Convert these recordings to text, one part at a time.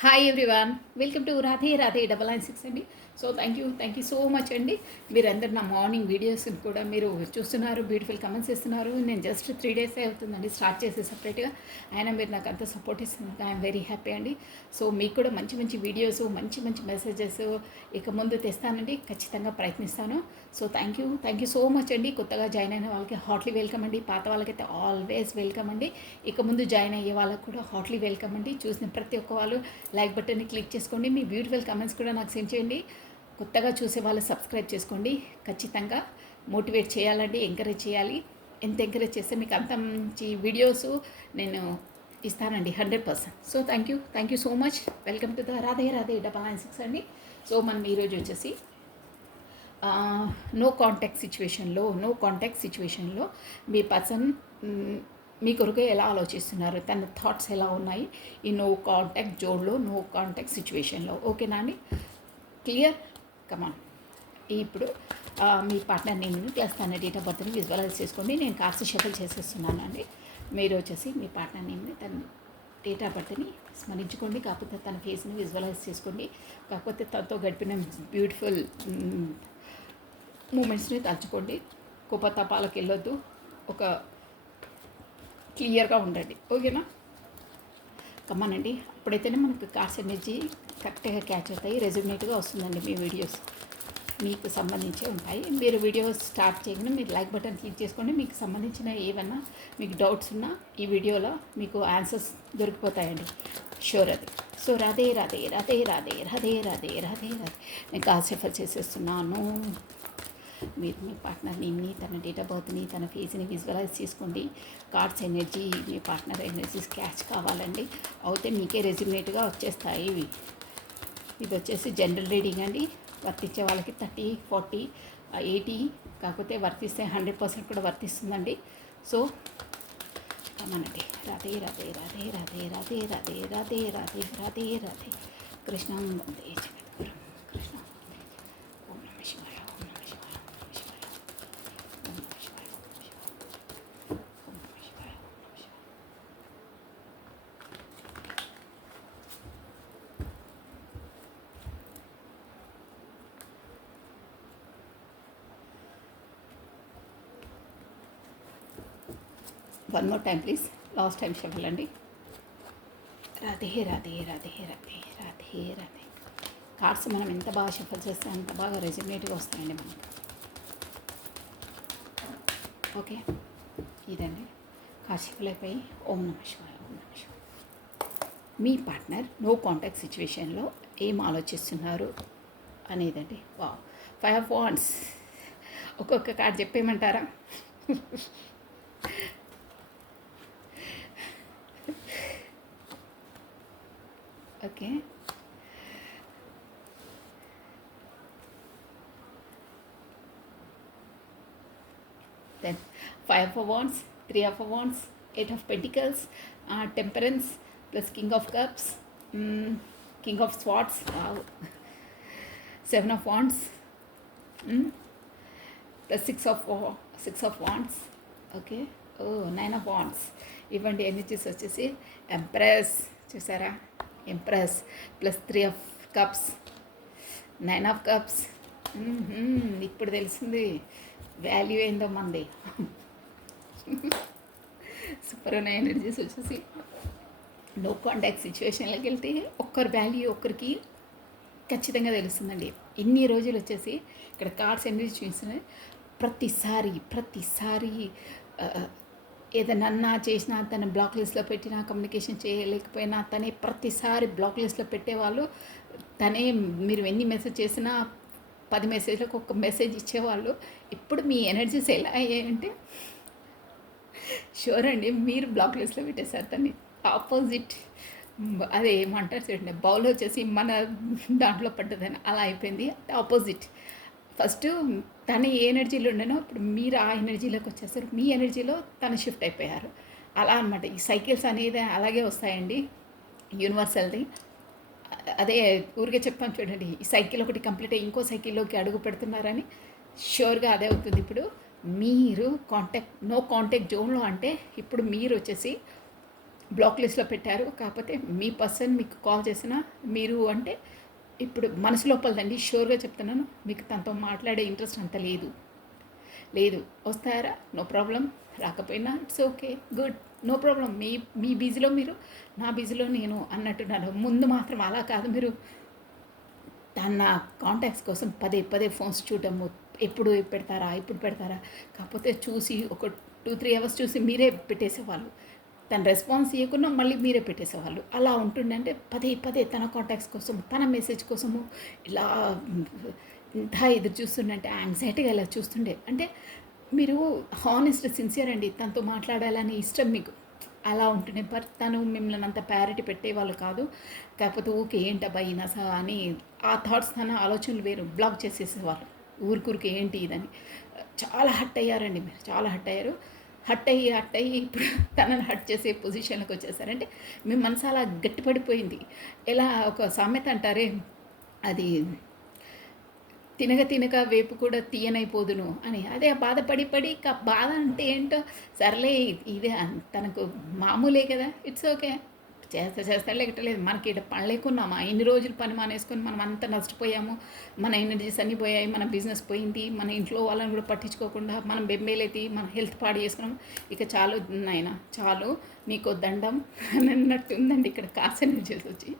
Hi everyone, welcome to Radhe Radhe 996 అండి. So thank you so much అండి. మీరందరు నా మార్నింగ్ వీడియోస్ కూడా మీరు చూస్తున్నారు, బ్యూటిఫుల్ కమెంట్స్ ఇస్తున్నారు. నేను జస్ట్ 3 డేసే అవుతుందండి స్టార్ట్ చేసి సపరేట్గా. అయినా మీరు నాకు అంత సపోర్ట్ ఇస్తున్నారు, ఐఎమ్ వెరీ హ్యాపీ అండి. సో మీకు కూడా మంచి మంచి వీడియోస్, మంచి మంచి మెసేజెస్ ఇక ముందు తెస్తానండి, ఖచ్చితంగా ప్రయత్నిస్తాను. So thank you so much అండి. కొత్తగా జాయిన్ అయిన వాళ్ళకి హార్ట్లీ వెల్కమ్ అండి. పాత వాళ్ళకైతే ఆల్వేస్ వెల్కమ్ అండి. ఇక ముందు జాయిన్ అయ్యే వాళ్ళకు కూడా హార్ట్లీ వెల్కమ్ అండి. చూసిన ప్రతి ఒక్క వాళ్ళు లైక్ బటన్ని క్లిక్ చేసుకోండి. మీ బ్యూటిఫుల్ కమెంట్స్ కూడా నాకు సెండ్ చేయండి. కొత్తగా చూసే వాళ్ళు సబ్స్క్రైబ్ చేసుకోండి. ఖచ్చితంగా మోటివేట్ చేయాలండి, ఎంకరేజ్ చేయాలి. ఎంత ఎంకరేజ్ చేస్తే మీకు అంత మంచి వీడియోస్ నేను ఇస్తానండి 100%. So thank you so much. Welcome to the Radhe Radhe 996 అండి. సో మనం ఈరోజు వచ్చేసి నో కాంటాక్ట్ సిచ్యువేషన్లో మీ పర్సన్ మీ కొరకు ఎలా ఆలోచిస్తున్నారు, తన థాట్స్ ఎలా ఉన్నాయి ఈ నో కాంటాక్ట్ జోన్లో, నో కాంటాక్ట్ సిచ్యువేషన్లో. ఓకేనా అండి? క్లియర్? కమాన్. ఇప్పుడు మీ పార్ట్నర్ నేమ్ని ప్లస్ తన డేట్ ఆఫ్ బర్త్ని విజువలైజ్ చేసుకోండి. నేను కార్డ్స్ షఫల్ చేసేస్తున్నాను అండి. మీరు వచ్చేసి మీ పార్ట్నర్ నేమ్ని, తన డేట్ ఆఫ్ బర్త్ని స్మరించుకోండి. కాకపోతే తన ఫేస్ని విజువలైజ్ చేసుకోండి. కాకపోతే తనతో గడిపిన బ్యూటిఫుల్ మూమెంట్స్ని తలుచుకోండి. కోపతాపాలకు వెళ్ళొద్దు, ఒక క్లియర్గా ఉండండి. ఓకేనా? కమ్మానండి. అప్పుడైతేనే మనకు కార్స్ ఎనర్జీ కరెక్ట్గా క్యాచ్ అవుతాయి, రెజ్యూనేట్గా వస్తుందండి. మీ వీడియోస్ మీకు సంబంధించే ఉంటాయి. మీరు వీడియో స్టార్ట్ చేయగానే మీరు లైక్ బటన్ క్లిక్ చేసుకోండి. మీకు సంబంధించిన ఏమన్నా మీకు డౌట్స్ ఉన్నా ఈ వీడియోలో మీకు ఆన్సర్స్ దొరికిపోతాయండి, షూర్ అది. సో రాధే రాధే రాధే రాధే రాధే రాధే రాధే రాధే. నేను కార్స్ రెఫర్ చేసేస్తున్నాను. మీరు మీ పార్ట్నర్ నేమ్ని, తన డేట్ ఆఫ్ బర్త్ని, తన ఫేస్ని విజువలైజ్ చేసుకోండి. కార్డ్స్ ఎనర్జీ, మీ పార్ట్నర్ ఎనర్జీస్ క్యాచ్ కావాలండి. అయితే మీకే రెజ్యూనేట్గా వచ్చేస్తాయి ఇవి. ఇది వచ్చేసి జనరల్ రీడింగ్ అండి. వర్తించే వాళ్ళకి 30, 40, 80, కాకపోతే వర్తిస్తే 100% కూడా వర్తిస్తుందండి. సో కమనండి. రాధే రాధే రాధే రాధే రాధే రాధే రాధే రాధే రాధే రాధే. కృష్ణం వందే జగద్గురు. కృష్ణ. ఓం నమ శివాయ, ఓం నమ శివాయ, ఓం నమ శివాయ, ఓం నమ శివాయ, ఓం నమ శివాయ, ఓం నమ శివాయ, ఓం నమ శివాయ. One more time please. Last time shuffle అండి. రాధే రాధే రాధే రాధే రాధే రాధే. కార్డ్స్ మనం ఎంత బాగా షఫల్ చేస్తే అంత బాగా రెజ్యూనేట్గా వస్తాయండి మనకు. ఓకే, ఇదండి కార్డ్ షఫల్ అయిపోయి. ఓం నమ శివాయ, ఓం నమ శివాయ. మీ పార్ట్నర్ నో కాంటాక్ట్ సిచ్యువేషన్లో ఏం ఆలోచిస్తున్నారు అనేదండి. వా 5 of Wands. ఒక్కొక్క కార్డ్ చెప్పేయమంటారా? Okay, then 5 of Wands, 3 of Wands, 8 of Pentacles, Temperance plus King of Cups, King of Swords, wow. 7 of Wands, plus 6 of Wands. Okay, 9 of Wands. ఇవ్వండి energies వచ్చేసి empress. చూసారా? Empress plus 3 of Cups, 9 of Cups. ఇప్పుడు తెలిసింది value ఏందో మంది. Super ఉన్న energies వచ్చేసి no contact సిచ్యువేషన్లోకి వెళ్తే ఒక్కరి వాల్యూ ఒక్కరికి ఖచ్చితంగా తెలుస్తుందండి. ఇన్ని రోజులు వచ్చేసి ఇక్కడ కార్డ్స్ ఎనర్జీ చూస్తున్నాయి. ప్రతిసారి ఏదన్నా చేసినా, తన బ్లాక్ లిస్ట్లో పెట్టినా, కమ్యూనికేషన్ చేయలేకపోయినా తనే ప్రతిసారి బ్లాక్ లిస్ట్లో పెట్టేవాళ్ళు. తనే మీరు ఎన్ని మెసేజ్ చేసినా 10 మెసేజ్లకు ఒక మెసేజ్ ఇచ్చేవాళ్ళు. ఇప్పుడు మీ ఎనర్జీస్ ఎలా అయ్యాయంటే షూర్ అండి, మీరు బ్లాక్ లిస్ట్లో పెట్టేశారు తన్ని. ఆపోజిట్ అదే ఏమంటారు చూడండి, బౌల్ వచ్చేసి మన దాంట్లో పడ్డదని అలా అయిపోయింది. ఆపోజిట్. ఫస్ట్ తన ఏ ఎనర్జీలో ఉండేనో ఇప్పుడు మీరు ఆ ఎనర్జీలోకి వచ్చేసారు. మీ ఎనర్జీలో తను షిఫ్ట్ అయిపోయారు. అలా అనమాట. ఈ సైకిల్స్ అనేది అలాగే వస్తాయండి, యూనివర్సల్ది. అదే ఊరికే చెప్పాను చూడండి, ఈ సైకిల్ ఒకటి కంప్లీట్ అయ్యి ఇంకో సైకిల్లోకి అడుగు పెడుతున్నారని. ష్యూర్గా అదే అవుతుంది. ఇప్పుడు మీరు నో కాంటాక్ట్ జోన్లో అంటే ఇప్పుడు మీరు వచ్చేసి బ్లాక్ లిస్ట్లో పెట్టారు. కాకపోతే మీ పర్సన్ మీకు కాల్ చేసినా మీరు అంటే ఇప్పుడు మనసు లోపలదండి షూర్గా చెప్తున్నాను, మీకు తనతో మాట్లాడే ఇంట్రెస్ట్ అంత లేదు. లేదు వస్తారా నో ప్రాబ్లం, రాకపోయినా it's okay good no problem. మీ మీ బిజీలో మీరు, నా బిజీలో నేను అన్నట్టున్నాను. ముందు మాత్రం అలా కాదు, మీరు తన కాంటాక్ట్స్ కోసం పదే పదే ఫోన్స్ చూడటము, ఎప్పుడు పెడతారా ఇప్పుడు పెడతారా, కాకపోతే చూసి ఒక 2-3 అవర్స్ చూసి మీరే పెట్టేసేవాళ్ళు. తన రెస్పాన్స్ ఇవ్వకుండా మళ్ళీ మీరే పెట్టేసేవాళ్ళు. అలా ఉంటుండే. అంటే పదే పదే తన కాంటాక్ట్స్ కోసం, తన మెసేజ్ కోసము ఇలా ఇంత ఎదురు చూస్తుండే, యాంగ్జైటీగా ఇలా చూస్తుండే. అంటే మీరు హానెస్ట్ సిన్సియర్ అండి, తనతో మాట్లాడాలని ఇష్టం మీకు, అలా ఉంటుండే. తను మిమ్మల్ని అంత ప్రయారిటీ పెట్టేవాళ్ళు కాదు. కాకపోతే ఊకే ఏంటబ్బా ఈయన అని ఆ థాట్స్, తన ఆలోచనలు వేరు, బ్లాక్ చేసేసేవాళ్ళు ఊరికూరికి ఏంటి ఇదని. చాలా హట్ అయ్యారండి మీరు, చాలా హట్ అయ్యారు. హట్ అయ్యి ఇప్పుడు తనని హట్ చేసే పొజిషన్లోకి వచ్చేసారంటే మీ మనసు అలా గట్టిపడిపోయింది. ఎలా ఒక సామెత అంటారే, అది తినగ తినగ వేపు కూడా తీయనైపోదును అని. అదే బాధపడి బాధ అంటే ఏంటో సర్లే, ఇదే తనకు మామూలే కదా, ఇట్స్ ఓకే చేస్తా లేకట్లేదు. మనకి ఇక్కడ పని లేకున్నామా, ఇన్ని రోజులు పని మానేసుకొని మనం అంతా నష్టపోయాము, మన ఎనర్జీస్ అన్నీ పోయాయి, మన బిజినెస్ పోయింది, మన ఇంట్లో వాళ్ళని కూడా పట్టించుకోకుండా మనం బెంబేలైతే మన హెల్త్ పాడు చేసుకున్నాం. ఇక చాలు నాయన, చాలు నీకో దండం అని అన్నట్టు ఉందండి ఇక్కడ కార్స్ ఎనర్జీస్ వచ్చి.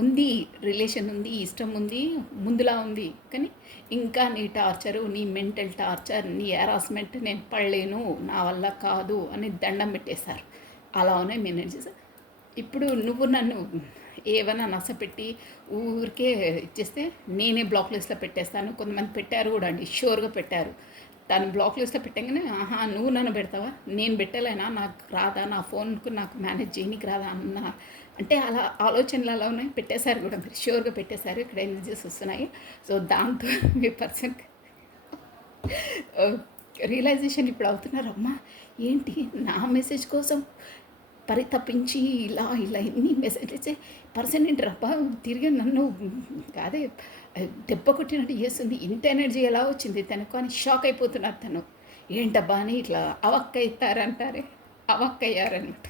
ఉంది రిలేషన్ ఉంది, ఇష్టం ఉంది, ముందులా ఉంది, కానీ ఇంకా నీ టార్చరు, నీ మెంటల్ టార్చర్, నీ హెరాస్మెంట్ నేను పడలేను, నా వల్ల కాదు అని దండం పెట్టేశారు. అలా ఉన్నాయి మీ ఎనర్జీస్. ఇప్పుడు నువ్వు నన్ను ఏమైనా నష్టపెట్టి ఊరికే ఇచ్చేస్తే నేనే బ్లాక్ లిస్ట్లో పెట్టేస్తాను. కొంతమంది పెట్టారు కూడా అండి, షూర్గా పెట్టారు. తను బ్లాక్ లిస్ట్లో పెట్టగానే ఆహా నువ్వు నన్ను పెడతావా, నేను పెట్టలేనా, నాకు రాదా, నా ఫోన్కు నాకు మేనేజ్ చేయనీకి రాదా అన్న, అంటే అలా ఆలోచనలు అలా ఉన్నాయి. పెట్టేశారు కూడా, మీరు షూర్గా పెట్టేశారు. ఇక్కడ ఎనర్జీస్ వస్తున్నాయి. సో దాంతో మీ పర్సన్ రియలైజేషన్ ఇప్పుడు అవుతున్నారు. అమ్మా ఏంటి నా మెసేజ్ కోసం పరితపించి ఇలా ఇలా ఎన్ని మెసేజెస్ పర్సన్ ఏంటి రబ్బా తిరిగి నన్ను అదే దెబ్బ కొట్టినట్టు చేస్తుంది, ఇంత ఎనర్జీ ఎలా వచ్చింది తనకు అని షాక్ అయిపోతున్నారు. తను ఏంటబ్బా అని ఇట్లా అవక్కయితారంటారే, అవక్కయ్యారనమాట.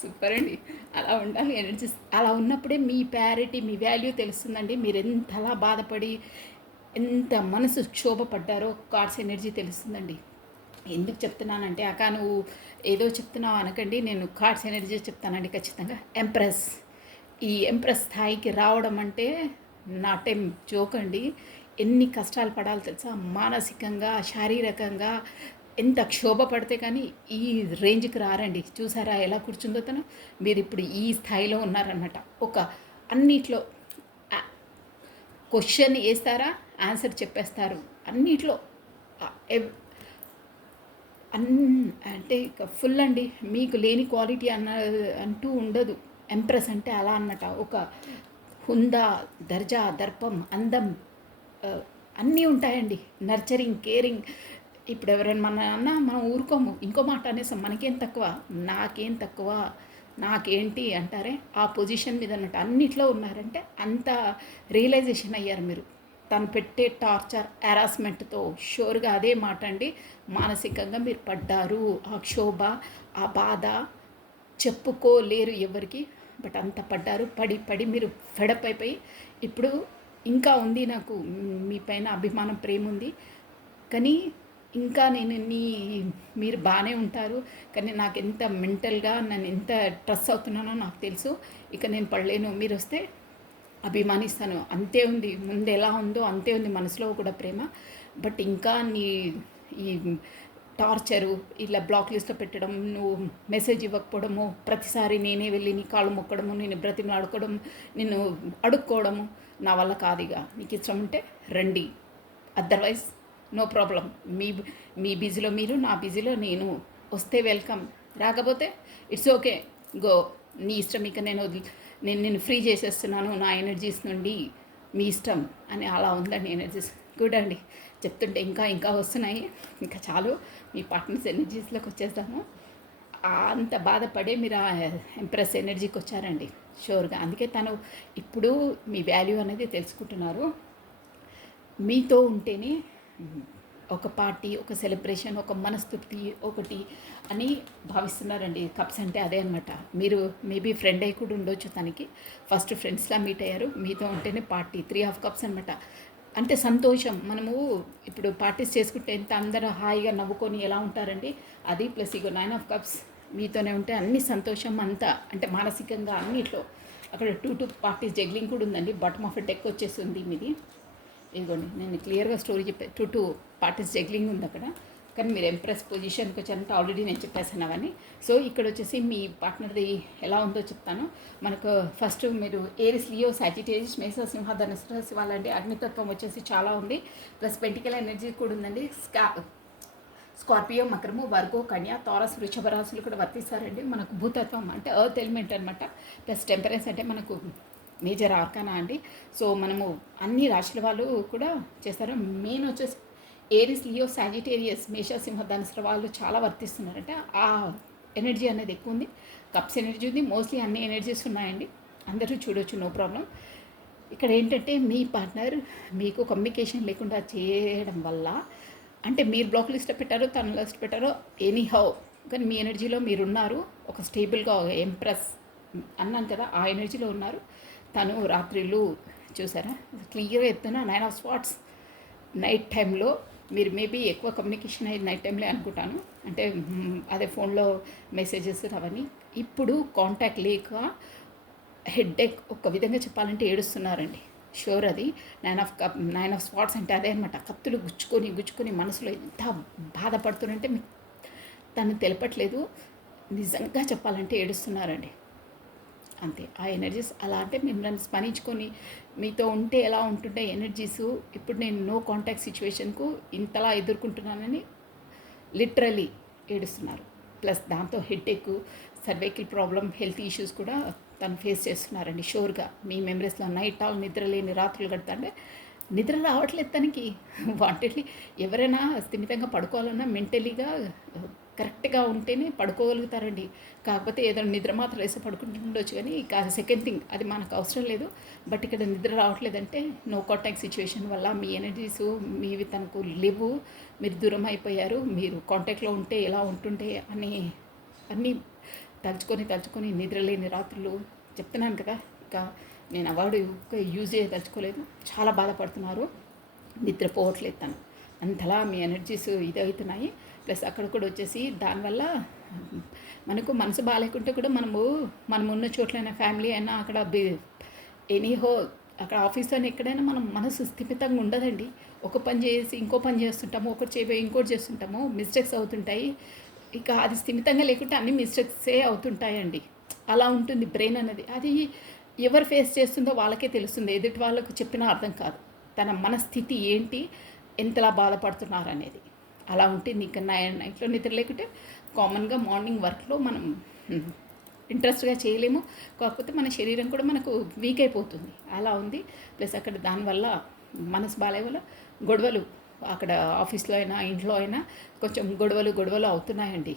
సూపర్ అండి, అలా ఉండాలి ఎనర్జీస్. అలా ఉన్నప్పుడే మీ ప్రయారిటీ, మీ వాల్యూ తెలుస్తుందండి. మీరు ఎంతలా బాధపడి ఎంత మనసు క్షోభపడ్డారో కార్డ్స్ ఎనర్జీ తెలుస్తుందండి. ఎందుకు చెప్తున్నానంటే అక్క నువ్వు ఏదో చెప్తున్నావు అనకండి, నేను కార్డ్స్ ఎనర్జీ చెప్తానండి ఖచ్చితంగా. ఎంప్రెస్, ఈ ఎంప్రెస్ స్థాయికి రావడం అంటే నాట్ ఏం జోక్ అండి. ఎన్ని కష్టాలు పడాలి తెలుసా, మానసికంగా, శారీరకంగా ఎంత క్షోభ పడితే కానీ ఈ రేంజ్కి రారండి. చూసారా ఎలా కూర్చుందో తను. మీరు ఇప్పుడు ఈ స్థాయిలో ఉన్నారనమాట. ఒక అన్నిట్లో క్వశ్చన్ వేస్తారా, ఆన్సర్ చెప్పేస్తారు అన్నిట్లో. అంటే ఇక ఫుల్ అండి, మీకు లేని క్వాలిటీ అంటూ ఉండదు. ఎంప్రెస్ అంటే అలా అన్నమాట. ఒక హుందా, దర్జా, దర్పం, అందం అన్నీ ఉంటాయండి. Nurturing, caring. ఇప్పుడు ఎవరైనా మన అన్న మనం ఊరుకోము, ఇంకో మాట అనేసాం, మనకేం తక్కువ, నాకేం తక్కువ, నాకేంటి అంటారే, ఆ పొజిషన్ మీద అన్నట్టు అన్నిట్లో ఉన్నారంటే అంత రియలైజేషన్ అయ్యారు మీరు. తను పెట్టే టార్చర్, హెరాస్మెంట్తో షూర్గా అదే మాట అండి. మానసికంగా మీరు పడ్డారు. ఆ క్షోభ, ఆ బాధ చెప్పుకోలేరు ఎవరికి, బట్ అంత పడ్డారు. పడి మీరు ఫెడప్ అయిపోయి ఇప్పుడు ఇంకా ఉంది నాకు మీ పైన అభిమానం, ప్రేమ ఉంది, కానీ ఇంకా నేను మీరు బాగానే ఉంటారు, కానీ నాకు ఎంత మెంటల్గా నన్ను ఎంత స్ట్రెస్ అవుతున్నానో నాకు తెలుసు. ఇక నేను పడలేను, మీరు వస్తే అభిమానిస్తాను, అంతే ఉంది. ముందు ఎలా ఉందో అంతే ఉంది మనసులో కూడా ప్రేమ. బట్ ఇంకా ఈ టార్చరు, ఇలా బ్లాక్ లిస్ట్లో పెట్టడం, నువ్వు మెసేజ్ ఇవ్వకపోవడము, ప్రతిసారి నేనే వెళ్ళి నీ కాళ్ళు మొక్కడము, నేను బ్రతిమలాడుకోవడం, నిన్ను అడుక్కోవడము నా వల్ల కాదు. ఇక నీకు ఇష్టం ఉంటే రండి, అదర్వైజ్ నో ప్రాబ్లం. మీ బిజీలో మీరు, నా బిజీలో నేను. వస్తే వెల్కమ్, రాకపోతే ఇట్స్ ఓకే గో, నీ ఇష్టం. ఇక నేను నిన్ను ఫ్రీ చేసేస్తున్నాను నా ఎనర్జీస్ నుండి, మీ ఇష్టం అని అలా ఉందండి ఎనర్జీస్. గుడ్ అండి, చెప్తుంటే ఇంకా వస్తున్నాయి. ఇంకా చాలు, మీ పార్ట్నర్స్ ఎనర్జీస్లోకి వచ్చేస్తాము. అంత బాధపడే మీరు ఆ ఎంప్రెస్ ఎనర్జీకి వచ్చారండి షూర్గా. అందుకే తను ఇప్పుడు మీ వాల్యూ అనేది తెలుసుకుంటున్నారు. మీతో ఉంటేనే ఒక పార్టీ, ఒక సెలబ్రేషన్, ఒక మనస్తృప్తి ఒకటి అని భావిస్తున్నారండి. కప్స్ అంటే అదే అనమాట. మీరు మేబీ ఫ్రెండ్ అయి కూడా ఉండొచ్చు తనకి. ఫస్ట్ ఫ్రెండ్స్‌లా మీట్ అయ్యారు. మీతో ఉంటేనే పార్టీ 3 ఆఫ్ కప్స్ అనమాట. అంటే సంతోషం. మనము ఇప్పుడు పార్టీస్ చేసుకుంటే ఎంత అందరూ హాయిగా నవ్వుకొని ఎలా ఉంటారండి. అది ప్లస్ ఇగో 9 ఆఫ్ కప్స్ మీతోనే ఉంటే అన్ని సంతోషం అంతా అంటే మానసికంగా అన్నిట్లో. అక్కడ 2 పార్టీస్ జగ్లింగ్ కూడా ఉందండి. బాటమ్ ఆఫ్ డెక్ వచ్చేసింది మీది. ఇదిగోండి నేను క్లియర్గా స్టోరీ చెప్పాను. 2 పార్టీస్ జగ్లింగ్ ఉంది అక్కడ. కానీ మీరు ఎంప్రెస్ పొజిషన్కి వచ్చారంటే ఆల్రెడీ నేను చెప్పేసాను అవన్నీ. సో ఇక్కడ వచ్చేసి మీ పార్ట్నర్ది ఎలా ఉందో చెప్తాను. మనకు ఫస్ట్ మీరు ఏరిస్, లియో, సాజిటేరియస్, మేష, సింహ, ధనుసు రాశి వాళ్ళండి. అగ్నితత్వం వచ్చేసి చాలా ఉంది. ప్లస్ పెంటికల్ ఎనర్జీ కూడా ఉందండి. స్కార్పియో, మకరము, వర్గో, కన్య, తారస్, వృషభ రాశులు కూడా వర్తిస్తారండి. మనకు భూతత్వం అంటే ఎర్త్ ఎలిమెంట్ అనమాట. ప్లస్ టెంపరెన్స్ అంటే మనకు మేజర్ ఆర్కానా అండి. సో మనము అన్ని రాశుల వాళ్ళు కూడా చేస్తారు. మెయిన్ వచ్చేసి ఏరిస్, లియో, సాజిటేరియస్, మేష, సింహ, ధనుసు వాళ్ళు చాలా వర్తిస్తున్నారంటే ఆ ఎనర్జీ అనేది ఎక్కువ ఉంది. కప్స్ ఎనర్జీ ఉంది. మోస్ట్లీ అన్ని ఎనర్జీస్ ఉన్నాయండి. అందరూ చూడొచ్చు, నో ప్రాబ్లం. ఇక్కడ ఏంటంటే మీ పార్ట్నర్ మీకు కమ్యూనికేషన్ లేకుండా చేయడం వల్ల అంటే మీరు బ్లాక్ లిస్ట్ పెట్టారో తన లిస్ట్ పెట్టారో ఎనీ హౌ కానీ మీ ఎనర్జీలో మీరున్నారు. ఒక స్టేబుల్గా ఒక ఎంప్రెస్ అన్నాను కదా, ఆ ఎనర్జీలో ఉన్నారు. తను రాత్రిళ్ళు చూసారా క్లియర్గా చెప్తున్నా 9 ఆఫ్ స్పాట్స్ నైట్ టైంలో మీరు మేబీ ఎక్కువ కమ్యూనికేషన్ అయ్యి నైట్ టైంలో అనుకుంటాను. అంటే అదే ఫోన్లో మెసేజెస్ అవన్నీ. ఇప్పుడు కాంటాక్ట్ లేక హెడ్ఏక్ ఒక విధంగా చెప్పాలంటే ఏడుస్తున్నారండి. షూర్ అది 9 ఆఫ్ స్పాట్స్ అంటే అదే అనమాట. కత్తులు గుచ్చుకొని మనసులో ఎంత బాధపడుతున్నారంటే మీకు తను తెలపట్లేదు. నిజంగా చెప్పాలంటే ఏడుస్తున్నారండి. అంతే ఆ ఎనర్జీస్ అలా అంటే మిమ్మల్ని స్మరించుకొని మీతో ఉంటే ఎలా ఉంటుంటే ఎనర్జీస్ ఇప్పుడు నేను నో కాంటాక్ట్ సిచ్యువేషన్కు ఇంతలా ఎదుర్కొంటున్నానని లిటరలీ ఏడుస్తున్నారు. ప్లస్ దాంతో headache, cervical problem, health issues కూడా తను ఫేస్ చేస్తున్నారండి. షూర్గా మీ మెమరీస్లో నైట్ ఆల్ నిద్ర లేని రాత్రులు గడతా అంటే నిద్ర రావట్లేదు తనకి. వాంటెడ్లీ ఎవరైనా స్థిమితంగా పడుకోవాలన్నా మెంటలీగా కరెక్ట్గా ఉంటేనే పడుకోగలుగుతారండి. కాకపోతే ఏదైనా నిద్ర మాత్రం వేసి పడుకుంటుండొచ్చు కానీ సెకండ్ థింగ్ అది మనకు అవసరం లేదు. బట్ ఇక్కడ నిద్ర రావట్లేదంటే నో కాంటాక్ట్ సిచ్యువేషన్ వల్ల మీ ఎనర్జీస్ మీవి తనకు లేవు. మీరు దూరం అయిపోయారు. మీరు కాంటాక్ట్లో ఉంటే ఎలా ఉంటుంటే అన్నీ తలుచుకొని నిద్రలేని రాత్రులు చెప్తున్నాను కదా. ఇంకా నేను అవార్డు యూజ్ చేయదలుచుకోలేదు. చాలా బాధపడుతున్నారు. నిద్రపోవట్లేదు తను. అంతలా మీ ఎనర్జీస్ ఇదవుతున్నాయి. ప్లస్ అక్కడ కూడా వచ్చేసి దానివల్ల మనకు మనసు బాగాలేకుంటే కూడా మనం ఉన్న చోట్లైనా ఫ్యామిలీ అయినా అక్కడ ఎనీహో అక్కడ ఆఫీస్లోనే ఎక్కడైనా మనం మనసు స్థిమితంగా ఉండదండి. ఒక పని చేసి ఇంకో పని చేస్తుంటాము, ఒకటి చేయబోయి ఇంకోటి చేస్తుంటాము, మిస్టేక్స్ అవుతుంటాయి. ఇక అది స్థిమితంగా లేకుంటే అన్ని మిస్టేక్సే అవుతుంటాయండి. అలా ఉంటుంది బ్రెయిన్ అనేది. అది ఎవరు ఫేస్ చేస్తుందో వాళ్ళకే తెలుస్తుంది. ఎదుటి వాళ్ళకు చెప్పినా అర్థం కాదు తన మనస్థితి ఏంటి, ఎంతలా బాధపడుతున్నారు అనేది. అలా ఉంటుంది. ఇంకా నైట్లో నిద్ర లేకుంటే కామన్గా మార్నింగ్ వర్క్లో మనం ఇంట్రెస్ట్గా చేయలేము. కాకపోతే మన శరీరం కూడా మనకు వీక్ అయిపోతుంది. అలా ఉంది. ప్లస్ అక్కడ దానివల్ల మనసు బాగాలే వల్ల గొడవలు అక్కడ ఆఫీస్లో అయినా ఇంట్లో అయినా కొంచెం గొడవలు అవుతున్నాయండి.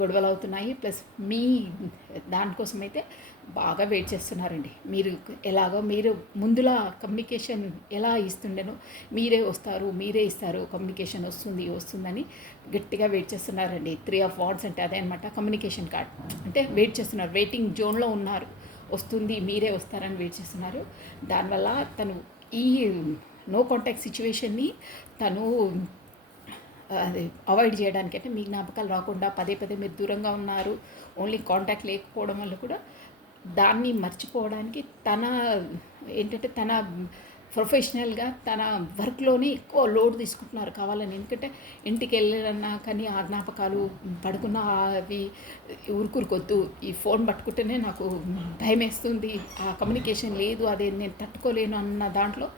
గొడవలు అవుతున్నాయి. ప్లస్ మీ దానికోసం అయితే బాగా వెయిట్ చేస్తున్నారండి. మీరు ముందులా కమ్యూనికేషన్ ఎలా ఇస్తుండేనో మీరే వస్తారు, మీరే ఇస్తారు, కమ్యూనికేషన్ వస్తుందని గట్టిగా వెయిట్ చేస్తున్నారండి. 3 ఆఫ్ వార్డ్స్ అంటే అదే అనమాట. కమ్యూనికేషన్ కార్డ్ అంటే వెయిట్ చేస్తున్నారు. వెయిటింగ్ జోన్లో ఉన్నారు. వస్తుంది, మీరే వస్తారని వెయిట్ చేస్తున్నారు. దానివల్ల తను ఈ నో కాంటాక్ట్ సిచ్యువేషన్ని తను అది అవాయిడ్ చేయడానికి అంటే మీ జ్ఞాపకాలు రాకుండా పదే మీరు దూరంగా ఉన్నారు. ఓన్లీ కాంటాక్ట్ లేకపోవడం వల్ల కూడా దాన్ని మర్చిపోవడానికి తన ప్రొఫెషనల్గా తన వర్క్లోనే ఎక్కువ లోడ్ తీసుకుంటున్నారు కావాలని. ఎందుకంటే ఇంటికి వెళ్ళాలన్నా కానీ ఆ జ్ఞాపకాలు పడుకున్న అవి ఊరుకూరుకొద్దు. ఈ ఫోన్ పట్టుకుంటేనే నాకు భయం వేస్తుంది, ఆ కమ్యూనికేషన్ లేదు, అదే నేను తట్టుకోలేను అన్న దాంట్లో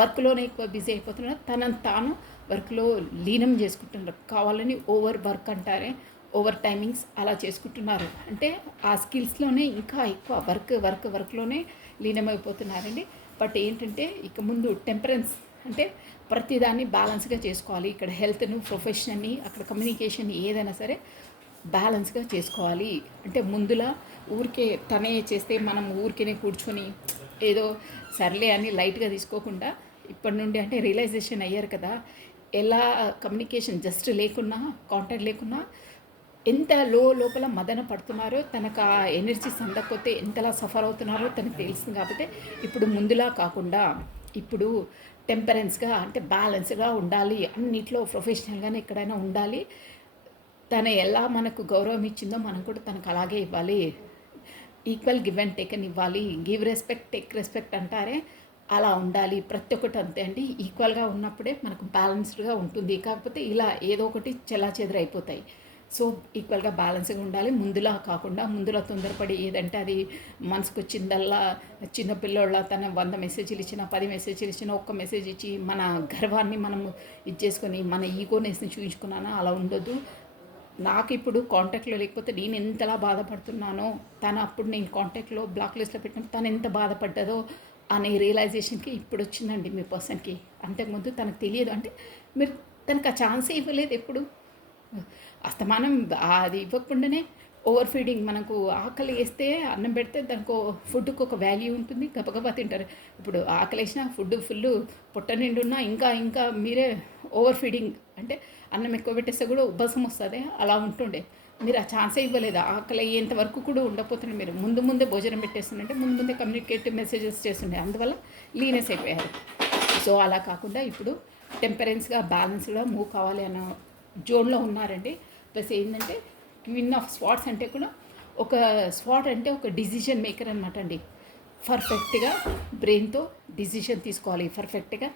వర్క్లోనే ఎక్కువ బిజీ అయిపోతున్నారు. తనను తాను వర్క్లో లీనం చేసుకుంటున్నారు. కావాలని ఓవర్ వర్క్ అంటారే, ఓవర్ టైమింగ్స్ అలా చేసుకుంటున్నారు. అంటే ఆ స్కిల్స్లోనే ఇంకా ఎక్కువ వర్క్లోనే లీనమైపోతున్నారండి. బట్ ఏంటంటే ఇక ముందు టెంపరెన్స్ అంటే ప్రతిదాన్ని బ్యాలెన్స్గా చేసుకోవాలి. ఇక్కడ హెల్త్ను, ప్రొఫెషన్ని, అక్కడ కమ్యూనికేషన్ ఏదైనా సరే బ్యాలెన్స్గా చేసుకోవాలి. అంటే ముందులా ఊరికే తనే చేస్తే మనం ఊరికేనే కూర్చొని ఏదో సర్లే అని లైట్గా తీసుకోకుండా ఇప్పటి నుండి అంటే రియలైజేషన్ అయ్యారు కదా, ఎలా కమ్యూనికేషన్ జస్ట్ లేకున్నా, కాంటాక్ట్ లేకున్నా ఎంత లోపల మదన పడుతున్నారో, తనకు ఆ ఎనర్జీస్ అందకపోతే ఎంతలా సఫర్ అవుతున్నారో తనకు తెలిసింది. కాబట్టి ఇప్పుడు ముందులా కాకుండా ఇప్పుడు టెంపరెన్స్గా అంటే బ్యాలెన్స్గా ఉండాలి, అన్నిట్లో ప్రొఫెషనల్గానే ఎక్కడైనా ఉండాలి. తను ఎలా మనకు గౌరవం ఇచ్చిందో మనం కూడా తనకు అలాగే ఇవ్వాలి. ఈక్వల్ గివ్ అండ్ టేక్ అని ఇవ్వాలి. గివ్ రెస్పెక్ట్ టేక్ రెస్పెక్ట్ అంటారే, అలా ఉండాలి. ప్రతి ఒక్కటి అంతే అండి. ఈక్వల్గా ఉన్నప్పుడే మనకు బ్యాలెన్స్డ్గా ఉంటుంది. కాకపోతే ఇలా ఏదో ఒకటి చెల్లాచెదురైపోతాయి. సో ఈక్వల్గా బ్యాలెన్స్గా ఉండాలి. ముందులా కాకుండా ముందులా తొందరపడి ఏదంటే అది మనసుకు వచ్చిందల్లా చిన్నపిల్లోళ్ళ తన 100 మెసేజ్లు ఇచ్చినా 10 మెసేజ్లు ఇచ్చినా ఒక్క మెసేజ్ ఇచ్చి మన గర్వాన్ని మనం ఇది చేసుకొని మన ఈగోనెస్ని చూపించుకున్నానా, అలా ఉండొద్దు. నాకు ఇప్పుడు కాంటాక్ట్లో లేకపోతే నేను ఎంతలా బాధపడుతున్నానో, తను అప్పుడు నేను కాంటాక్ట్లో బ్లాక్ లిస్ట్లో పెట్టినప్పుడు తను ఎంత బాధపడ్డదో అనే రియలైజేషన్కి ఇప్పుడు వచ్చిందండి మీ పర్సన్కి. అంతకుముందు తనకు తెలియదు. అంటే మీరు తనకు ఆ ఛాన్సే ఇవ్వలేదు ఎప్పుడు. అస్తమానం అది ఇవ్వకుండానే ఓవర్ ఫీడింగ్. మనకు ఆకలి వేస్తే అన్నం పెడితే దానికి ఫుడ్కి ఒక వాల్యూ ఉంటుంది, గబగబా తింటారు. ఇప్పుడు ఆకలి వేసినా ఫుడ్ ఫుల్ పొట్ట నిండున్నా ఇంకా మీరే ఓవర్ ఫీడింగ్ అంటే అన్నం ఎక్కువ పెట్టేస్తే కూడా ఉబ్బసం వస్తుంది, అలా ఉంటుండే. మీరు ఆ ఛాన్సే ఇవ్వలేదు. ఆకలి అయ్యేంత వరకు కూడా ఉండకపోతుండే. మీరు ముందే భోజనం పెట్టేస్తుండే, ముందే కమ్యూనికేటివ్ మెసేజెస్ చేస్తుండే, అందువల్ల లీనెస్ అయిపోయారు. సో అలా కాకుండా ఇప్పుడు టెంపరెన్స్గా బ్యాలెన్స్గా మూవ్ కావాలి అన్న జోన్లో ఉన్నారండి. ప్లస్ ఏంటంటే క్వీన్ ఆఫ్ స్వాట్స్ అంటే కూడా ఒక స్వాట్ అంటే ఒక డిసిషన్ మేకర్ అనమాట అండి. పర్ఫెక్ట్గా బ్రెయిన్తో డిసిషన్ తీసుకోవాలి, పర్ఫెక్ట్గా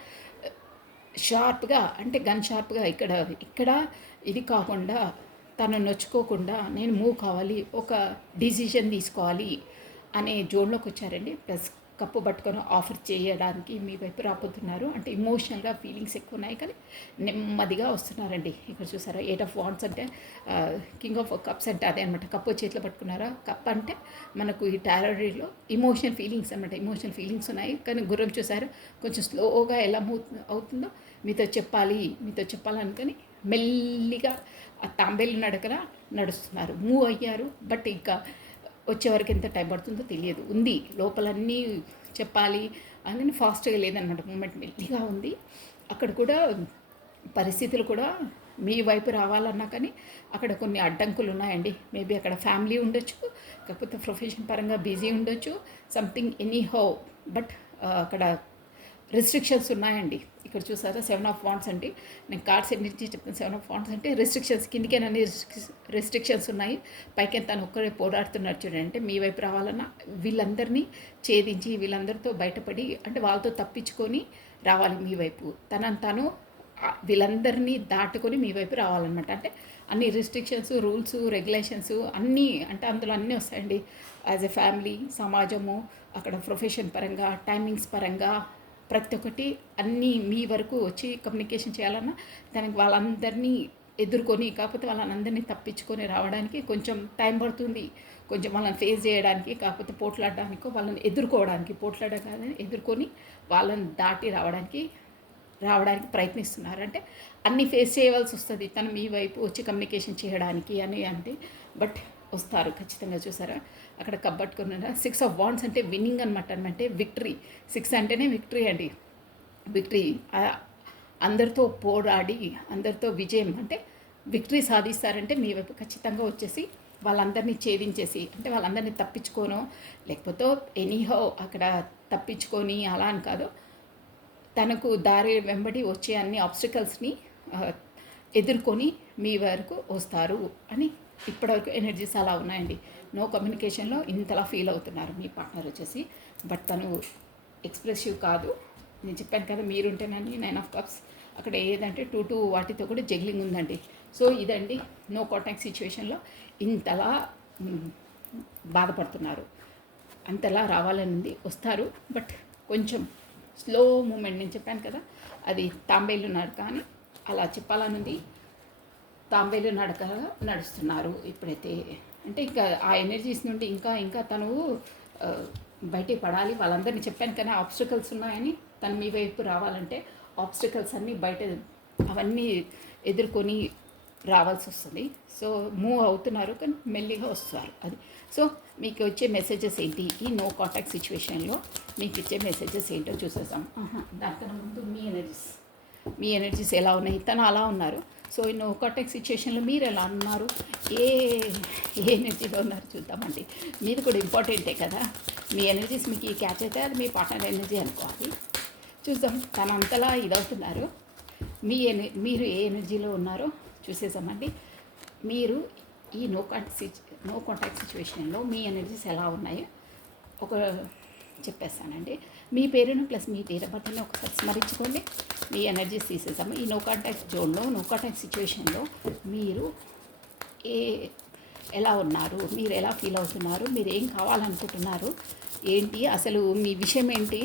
షార్ప్గా అంటే గన్ షార్ప్గా ఇక్కడ ఇది కాకుండా తను నొచ్చుకోకుండా నేను మూవ్ కావాలి, ఒక డిసిషన్ తీసుకోవాలి అనే జోన్లోకి వచ్చారండి. ప్లస్ కప్పు పట్టుకొని ఆఫర్ చేయడానికి మీ వైపు రాబోతున్నారు. అంటే ఇమోషనల్గా ఫీలింగ్స్ ఎక్కువ ఉన్నాయి కానీ నెమ్మదిగా వస్తున్నారండి. ఇక్కడ చూసారా 8 ఆఫ్ వాండ్స్ అంటే కింగ్ ఆఫ్ కప్స్ అంటే అదే అనమాట. కప్పు చేతిలో పట్టుకున్నారా, కప్ అంటే మనకు ఈ టారోరీలో ఇమోషనల్ ఫీలింగ్స్ అనమాట. ఇమోషనల్ ఫీలింగ్స్ ఉన్నాయి కానీ గుర్రం చూసారు కొంచెం స్లోగా ఎలా మూవ్ అవుతుందో మీతో చెప్పాలనుకొని మెల్లిగా ఆ తాంబేలు నడకన నడుస్తున్నారు, మూవ్ అయ్యారు. బట్ ఇంకా వచ్చేవరకు ఎంత టైం పడుతుందో తెలియదు. ఉంది లోపలన్నీ చెప్పాలి అని ఫాస్ట్గా లేదన్నమాట. మూమెంట్ మెల్లిగా ఉంది. అక్కడ కూడా పరిస్థితులు కూడా మీ వైపు రావాలన్నా కానీ అక్కడ కొన్ని అడ్డంకులు ఉన్నాయండి. మేబీ అక్కడ ఫ్యామిలీ ఉండొచ్చు, కాకపోతే ప్రొఫెషన్ పరంగా బిజీ ఉండొచ్చు, సంథింగ్ ఎనీ హౌ. బట్ అక్కడ రెస్ట్రిక్షన్స్ ఉన్నాయండి. ఇక్కడ చూసారా 7 ఆఫ్ వాండ్స్ అండి. నేను కార్డ్స్ ఎన్నించి చెప్తాను. 7 ఆఫ్ వాండ్స్ అంటే రెస్ట్రిక్షన్స్, కిందికైనా రెస్ట్రిక్షన్స్ ఉన్నాయి, పైకి తను ఒక్కరే పోరాడుతున్నారు చూడండి. అంటే మీ వైపు రావాలన్నా వీళ్ళందరినీ ఛేదించి వీళ్ళందరితో బయటపడి అంటే వాళ్ళతో తప్పించుకొని రావాలి మీ వైపు. తను వీళ్ళందరినీ దాటుకొని మీ వైపు రావాలన్నమాట. అంటే అన్ని రిస్ట్రిక్షన్స్, రూల్స్, రెగ్యులేషన్స్ అన్నీ అంటే అందులో అన్నీ వస్తాయండి. యాజ్ ఎ ఫ్యామిలీ, సమాజము, అక్కడ ప్రొఫెషన్ పరంగా, టైమింగ్స్ పరంగా ప్రతి ఒక్కటి అన్నీ మీ వరకు వచ్చి కమ్యూనికేషన్ చేయాలన్నా దానికి వాళ్ళందరినీ ఎదుర్కొని, కాకపోతే వాళ్ళందరినీ తప్పించుకొని రావడానికి కొంచెం టైం పడుతుంది. కొంచెం వాళ్ళని ఫేస్ చేయడానికి, కాకపోతే పోట్లాడడానికో వాళ్ళని ఎదుర్కోవడానికి, పోట్లాడగానే ఎదుర్కొని వాళ్ళని దాటి రావడానికి ప్రయత్నిస్తున్నారు. అంటే అన్నీ ఫేస్ చేయవలసి వస్తుంది తను మీ వైపు వచ్చి కమ్యూనికేషన్ చేయడానికి అని అంటే. బట్ వస్తారు ఖచ్చితంగా. చూసారా అక్కడ కబ్బట్టుకున్నారా 6 ఆఫ్ వాండ్స్ అంటే విన్నింగ్ అనమాట. అంటే విక్టరీ. 6 అంటేనే విక్టరీ అండి. విక్టరీ అందరితో పోరాడి అందరితో విజయం అంటే విక్టరీ సాధిస్తారంటే మీ వైపు ఖచ్చితంగా వచ్చేసి వాళ్ళందరినీ ఛేదించేసి అంటే వాళ్ళందరినీ తప్పించుకోనో లేకపోతే ఎనీహో అక్కడ తప్పించుకొని అలా అని కాదు, తనకు దారి వెంబడి వచ్చే అన్ని ఆబ్స్టికల్స్ని ఎదుర్కొని మీ వరకు వస్తారు అని ఇప్పటివరకు ఎనర్జీస్ అలా ఉన్నాయండి. నో కమ్యూనికేషన్లో ఇంతలా ఫీల్ అవుతున్నారు మీ పార్ట్నర్ వచ్చేసి. బట్ తను ఎక్స్ప్రెసివ్ కాదు. నేను చెప్పాను కదా మీరుంటేనండి 9 ఆఫ్ కప్స్. అక్కడ ఏదంటే 2 వాటితో కూడా జగ్లింగ్ ఉందండి. సో ఇదండి నో కాంటాక్ట్ సిచ్యువేషన్లో ఇంతలా బాధపడుతున్నారు. అంతలా రావాలని ఉంది, వస్తారు. బట్ కొంచెం స్లో మూమెంట్. నేను చెప్పాను కదా అది తాంబేలు నడక అని, అలా చెప్పాలని ఉంది. తాంబేలు నడకగా నడుస్తున్నారు ఇప్పుడైతే. అంటే ఇంకా ఆ ఎనర్జీస్ నుండి ఇంకా తను బయటికి పడాలి. వాళ్ళందరినీ చెప్పాను కానీ ఆబ్స్టికల్స్ ఉన్నాయని తను మీ వైపు రావాలంటే ఆబ్స్టికల్స్ అన్నీ బయట అవన్నీ ఎదుర్కొని రావాల్సి వస్తుంది. సో మూవ్ అవుతున్నారు కానీ మెల్లిగా వస్తారు అది. సో మీకు వచ్చే మెసేజెస్ ఏంటి ఈ నో కాంటాక్ట్ సిచ్యువేషన్లో? మీకు ఇచ్చే మెసేజెస్ ఏంటో చూసేసాం. దానికన్నా ముందు మీ ఎనర్జీస్ ఎలా ఉన్నాయి, తను అలా ఉన్నారు. సో ఈ నో కాంటాక్ట్ సిచ్యుయేషన్లో మీరు ఎలా ఉన్నారు, ఏ ఏ ఎనర్జీలో ఉన్నారు చూద్దామండి. మీది కూడా ఇంపార్టెంటే కదా. మీ ఎనర్జీస్ మీకు ఈ క్యాచ్ అయితే అది మీ పార్ట్నర్ ఎనర్జీ అనుకోవాలి. చూద్దాం తను అంతలా ఇదవుతున్నారు. మీరు ఏ ఎనర్జీలో ఉన్నారో చూసేసామండి. మీరు ఈ నో కాంటాక్ట్ సిచ్యువేషన్లో మీ ఎనర్జీస్ ఎలా ఉన్నాయో ఒక చెప్పేస్తానండి. మీ పేరును ప్లస్ మీ డేట్ ఆఫ్ బర్త్ని ఒకసారి స్మరించుకోండి. మీ ఎనర్జీస్ తీసేసాము. ఈ నో కాంటాక్ట్ జోన్లో, నో కాంటాక్ట్ సిచ్యువేషన్లో మీరు ఎలా ఉన్నారు, మీరు ఎలా ఫీల్ అవుతున్నారు, మీరు ఏం కావాలనుకుంటున్నారు, ఏంటి అసలు మీ విషయం ఏంటి,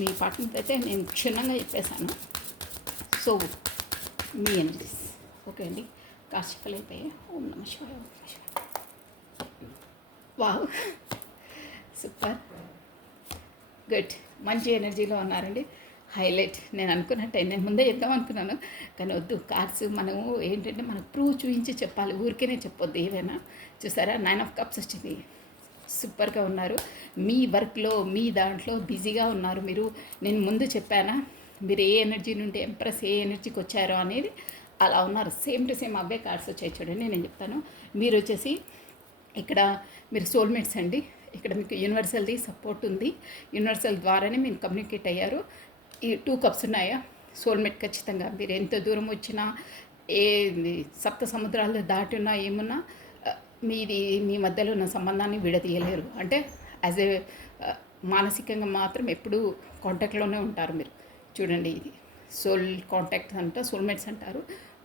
మీ పార్ట్నర్ అయితే నేను క్షుణ్ణంగా చెప్పేశాను. సో మీ ఎనర్జీస్ ఓకే అండి. కార్షికలు అయిపోయాయి. ఓం నమ శివాయ, ఓం నమ శివాయ. వావ్, సూపర్, గుడ్, మంచి ఎనర్జీలో ఉన్నారండి. హైలైట్. నేను అనుకున్నట్టే, నేను ముందే చెప్దాం అనుకున్నాను కానీ వద్దు. కార్డ్స్ మనము ఏంటంటే మనకు ప్రూవ్ చూపించి చెప్పాలి, ఊరికేనే చెప్పొద్దు ఏదైనా. చూసారా 9 ఆఫ్ కప్స్ వచ్చింది. సూపర్గా ఉన్నారు. మీ వర్క్లో మీ దాంట్లో బిజీగా ఉన్నారు మీరు. నేను ముందు చెప్పానా మీరు ఏ ఎనర్జీ నుండి ఎంప్రెస్ ఏ ఎనర్జీకి వచ్చారో అనేది, అలా ఉన్నారు. Same to same away cards వచ్చాయి చూడండి. నేను చెప్తాను. మీరు వచ్చేసి ఇక్కడ మీరు సోల్మేట్స్ అండి. ఇక్కడ మీకు యూనివర్సల్ది సపోర్ట్ ఉంది. యూనివర్సల్ ద్వారానే మీరు కమ్యూనికేట్ అయ్యారు. ఈ 2 కప్స్ ఉన్నాయా, సోల్మేట్ ఖచ్చితంగా. మీరు ఎంత దూరం వచ్చినా, ఏ సప్త సముద్రాలు దాటి ఉన్నా ఏమున్నా మీ మధ్యలో ఉన్న సంబంధాన్ని విడదీయలేరు. అంటే యాజ్ ఏ మానసికంగా మాత్రం ఎప్పుడూ కాంటాక్ట్లోనే ఉంటారు మీరు. చూడండి, ఇది సోల్ కాంటాక్ట్ సోల్మేట్స్ అంటారు.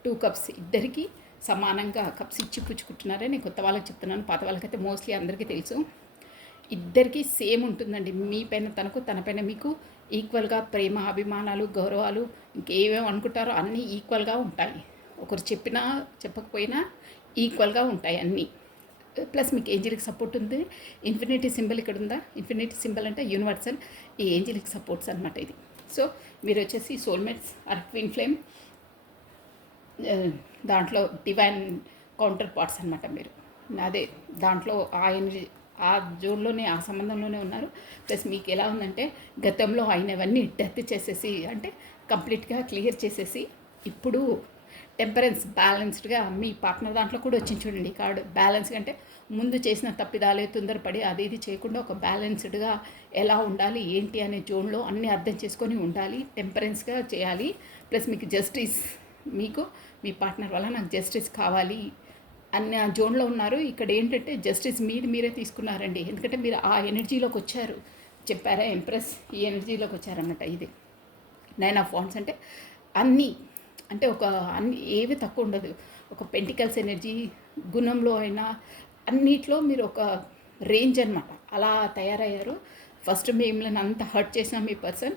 2 కప్స్ ఇద్దరికి సమానంగా కప్స్ ఇచ్చి పుచ్చుకుంటున్నారే. నేను కొత్త వాళ్ళకి చెప్తున్నాను, పాత వాళ్ళకైతే మోస్ట్లీ అందరికీ తెలుసు. ఇద్దరికీ సేమ్ ఉంటుందండి. మీ పైన తనకు, తన పైన మీకు ఈక్వల్గా ప్రేమ, అభిమానాలు, గౌరవాలు, ఇంకేమేమి అనుకుంటారో అన్నీ ఈక్వల్గా ఉంటాయి. ఒకరు చెప్పినా చెప్పకపోయినా ఈక్వల్గా ఉంటాయి అన్నీ. ప్లస్ మీకు ఏంజిలిక్ సపోర్ట్ ఉంది. ఇన్ఫినిటీ సింబల్ ఇక్కడ ఉందా, ఇన్ఫినిటీ సింబల్ అంటే యూనివర్సల్, ఈ ఏంజిలిక్ సపోర్ట్స్ అనమాట ఇది. సో మీరు వచ్చేసి సోల్మేట్స్ ఆర్ ట్విన్ ఫ్లేమ్, దాంట్లో డివైన్ కౌంటర్ పార్ట్స్ అనమాట మీరు. అదే దాంట్లో ఆ ఎనర్జీ ఆ జోన్లోనే, ఆ సంబంధంలోనే ఉన్నారు. ప్లస్ మీకు ఎలా ఉందంటే గతంలో అయినవన్నీ డెత్ చేసేసి, అంటే కంప్లీట్గా క్లియర్ చేసేసి, ఇప్పుడు టెంపరెన్స్ బ్యాలెన్స్డ్గా మీ పార్ట్నర్ దాంట్లో కూడా వచ్చింది చూడండి కార్డు. బ్యాలెన్స్గా అంటే ముందు చేసిన తప్పిదాలే తొందరపడి అది ఇది చేయకుండా ఒక బ్యాలెన్స్డ్గా ఎలా ఉండాలి ఏంటి అనే జోన్లో అన్నీ అర్థం చేసుకొని ఉండాలి. టెంపరెన్స్గా చేయాలి. ప్లస్ మీకు జస్టిస్, మీకు మీ పార్ట్నర్ వల్ల నాకు జస్టిస్ కావాలి అన్న జోన్లో ఉన్నారు. ఇక్కడ ఏంటంటే జస్టిస్ మీరే తీసుకున్నారండి. ఎందుకంటే మీరు ఆ ఎనర్జీలోకి వచ్చారు. చెప్పారా ఎంప్రెస్ ఈ ఎనర్జీలోకి వచ్చారన్నమాట. ఇది 9 ఆఫ్ వాండ్స్ అంటే అన్నీ, అంటే అన్ని ఏవి తక్కువ ఉండదు. ఒక పెంటికల్స్ ఎనర్జీ గుణంలో అయినా అన్నిట్లో మీరు ఒక రేంజ్ అనమాట. అలా తయారయ్యారు. ఫస్ట్ మిమ్మల్ని అంత హర్ట్ చేసిన మీ పర్సన్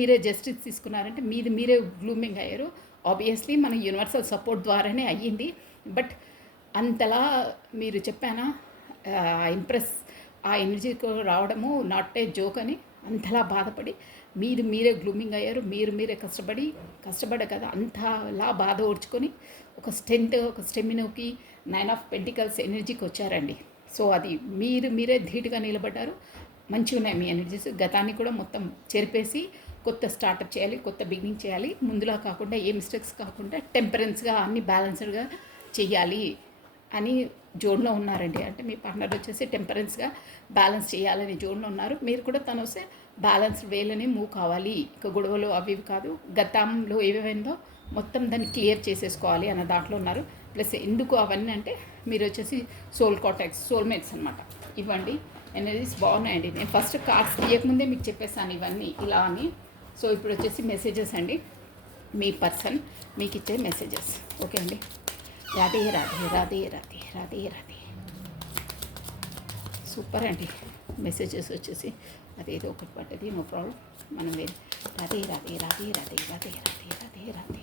మీరే జస్టిస్ తీసుకున్నారంటే మీరే గ్లూమింగ్ అయ్యారు. ఆబ్వియస్లీ మన యూనివర్సల్ సపోర్ట్ ద్వారానే అయ్యింది. బట్ అంతలా మీరు చెప్పానా ఇంప్రెస్ ఆ ఎనర్జీకి రావడము నాట్ ఏ జోక్ అని అంతలా బాధపడి మీరే గ్లూమింగ్ అయ్యారు. మీరే కష్టపడే కదా అంతలా బాధ ఓడ్చుకొని ఒక స్ట్రెంత్, ఒక స్టెమినోకి 9 ఆఫ్ పెంటికల్స్ ఎనర్జీకి వచ్చారండి. సో అది మీరే ధీటుగా నిలబడ్డారు. మంచిగా ఉన్నాయి మీ ఎనర్జీస్. గతాన్ని కూడా మొత్తం చెరిపేసి కొత్త స్టార్టప్ చేయాలి, కొత్త బిగినింగ్ చేయాలి. ముందులా కాకుండా ఏ మిస్టేక్స్ కాకుండా టెంపరెన్స్గా అన్ని బ్యాలెన్స్డ్గా చెయ్యాలి అని జోన్లో ఉన్నారండి. అంటే మీ పార్ట్నర్ వచ్చేసి టెంపరెన్స్గా బ్యాలెన్స్ చేయాలని జోన్లో ఉన్నారు. మీరు కూడా తను వస్తే బ్యాలెన్స్డ్ వేలోనే మూవ్ కావాలి. ఇక గొడవలు అవి కాదు, గతంలో ఏవేమైందో మొత్తం దాన్ని క్లియర్ చేసేసుకోవాలి అన్న దాంట్లో ఉన్నారు. ప్లస్ ఎందుకు అవన్నీ అంటే మీరు వచ్చేసి సోల్ కాంటాక్ట్స్, సోల్మేట్స్ అనమాట. ఇవ్వండి ఎనర్జీస్ బాగున్నాయండి. నేను ఫస్ట్ కార్డ్స్ తీయకముందే మీకు చెప్పేస్తాను ఇవన్నీ ఇలా అని. సో ఇప్పుడు వచ్చేసి మెసేజెస్ అండి. మీ పర్సన్ మీకు ఇచ్చే మెసేజెస్. ఓకే అండి. రాధే రాధే రాధే రాధే రాధే రాధే. సూపర్ అండి. మెసేజెస్ వచ్చేసి అదేదో ఒకటి పడ్డది, నో ప్రాబ్లం. మనం వేరే రాధే రాధే రాధే రాధే రాధే రాధే రాధే రాధే.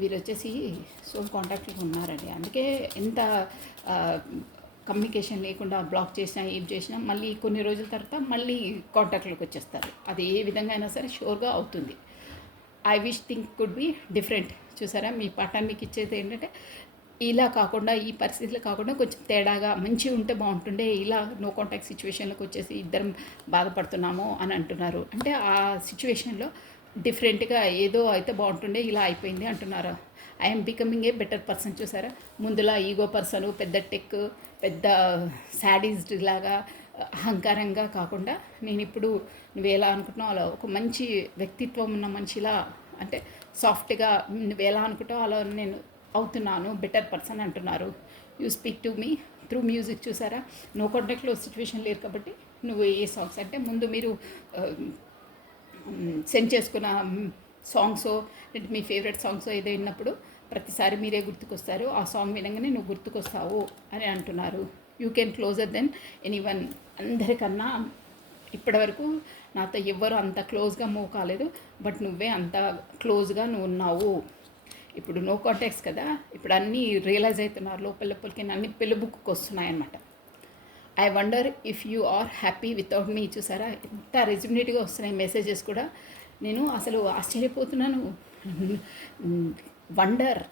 మీరు వచ్చేసి సోల్ కాంటాక్ట్లో ఉన్నారండి. అందుకే ఎంత కమ్యూనికేషన్ లేకుండా బ్లాక్ చేసినా ఏం చేసినా మళ్ళీ కొన్ని రోజుల తర్వాత మళ్ళీ కాంటాక్ట్లోకి వచ్చేస్తారు. అది ఏ విధంగా అయినా సరే షూర్గా అవుతుంది. I wish think could be different. చూసారా మీ పార్ట్నర్ మీకు ఇచ్చేది ఏంటంటే ఇలా కాకుండా ఈ పరిస్థితులు కాకుండా కొంచెం తేడాగా మంచిగా ఉంటే బాగుంటుండే, ఇలా నో కాంటాక్ట్ సిచ్యువేషన్లోకి వచ్చేసి ఇద్దరం బాధపడుతున్నాము అని అంటున్నారు. అంటే ఆ సిచ్యువేషన్లో డిఫరెంట్గా ఏదో అయితే బాగుంటుండే, ఇలా అయిపోయింది అంటున్నారు. I'm becoming a better person. చూసారా, ముందులా ఈగో పర్సన్, పెద్ద టెక్, పెద్ద శాడిస్ట్ లాగా అహంకారంగా కాకుండా నేను ఇప్పుడు నువ్వు ఎలా అనుకుంటున్నావు అలా ఒక మంచి వ్యక్తిత్వం ఉన్న మనిషిలా, అంటే సాఫ్ట్గా నువ్వు ఎలా అనుకుంటావు అలా నేను అవుతున్నాను, బెటర్ పర్సన్ అంటున్నారు. You speak to me through music. చూసారా, నో కాంటాక్ట్లో సిచ్యువేషన్ లేరు కాబట్టి నువ్వు ఏ సాంగ్స్ అంటే ముందు మీరు సెండ్ చేసుకున్న సాంగ్స్ అంటే మీ ఫేవరెట్ సాంగ్స్ ఏదో విన్నప్పుడు ప్రతిసారి మీరే గుర్తుకొస్తారు, ఆ సాంగ్ వినగానే నువ్వు గుర్తుకొస్తావు అని అంటున్నారు. You can closer than anyone. అందరికన్నా ఇప్పటివరకు నాతో ఎవ్వరు అంత క్లోజ్గా మూవ్ కాలేదు, బట్ నువ్వే అంత క్లోజ్గా నువ్వు ఉన్నావు. ఇప్పుడు నో కాంటాక్ట్స్ కదా, ఇప్పుడు అన్నీ రియలైజ్ అవుతున్నారు లోపలికి, అన్ని పెళ్ళిబుక్కి వస్తున్నాయి అన్నమాట. I wonder if you are happy without me. చూసారా, ఎంత రెజ్యుమినేట్గా వస్తున్నాయి మెసేజెస్ కూడా. నేను అసలు ఆశ్చర్యపోతున్నాను. వండర్